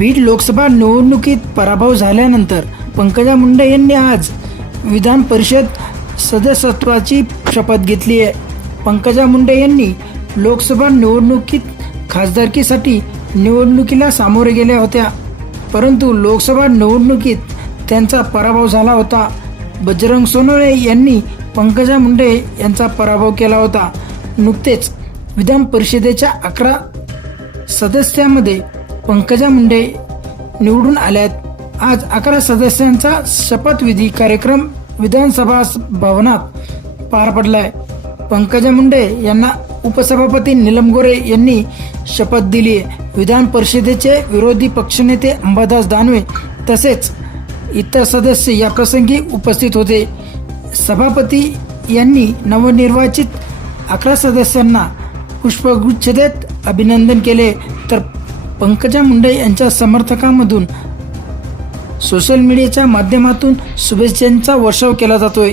बीड लोकसभा निवडणुकीत पराभव झाल्यानंतर पंकजा मुंडे यांनी आज विधान परिषद सदस्यत्वाची शपथ घेतली आहे. पंकजा मुंडे यांनी लोकसभा निवडणुकीत खासदारकीसाठी निवडणुकीला सामोरे गेल्या होत्या, परंतु लोकसभा निवडणुकीत त्यांचा पराभव झाला होता. बजरंग सोनवणे यांनी पंकजा मुंडे यांचा पराभव केला होता. नुकतेच विधान परिषदेच्या 11 सदस्यांमध्ये पंकजा मुंडे निवडून आल्यात. आज 11 सदस्यांचा शपथविधी कार्यक्रम विधानसभा भवनात पार पडलाय. पंकजा मुंडे यांना उपसभापती नीलम गोरे यांनी शपथ दिली. विधान परिषदेचे विरोधी पक्षनेते अंबादास दानवे तसेच इतर सदस्य या प्रसंगी उपस्थित होते. सभापती यांनी नवनिर्वाचित 11 सदस्यांना पुष्पगुच्छ देत अभिनंदन केले, तर पंकजा मुंडे यांच्या समर्थकांमधून सोशल मीडियाच्या माध्यमातून शुभेच्छांचा वर्षाव केला जातोय.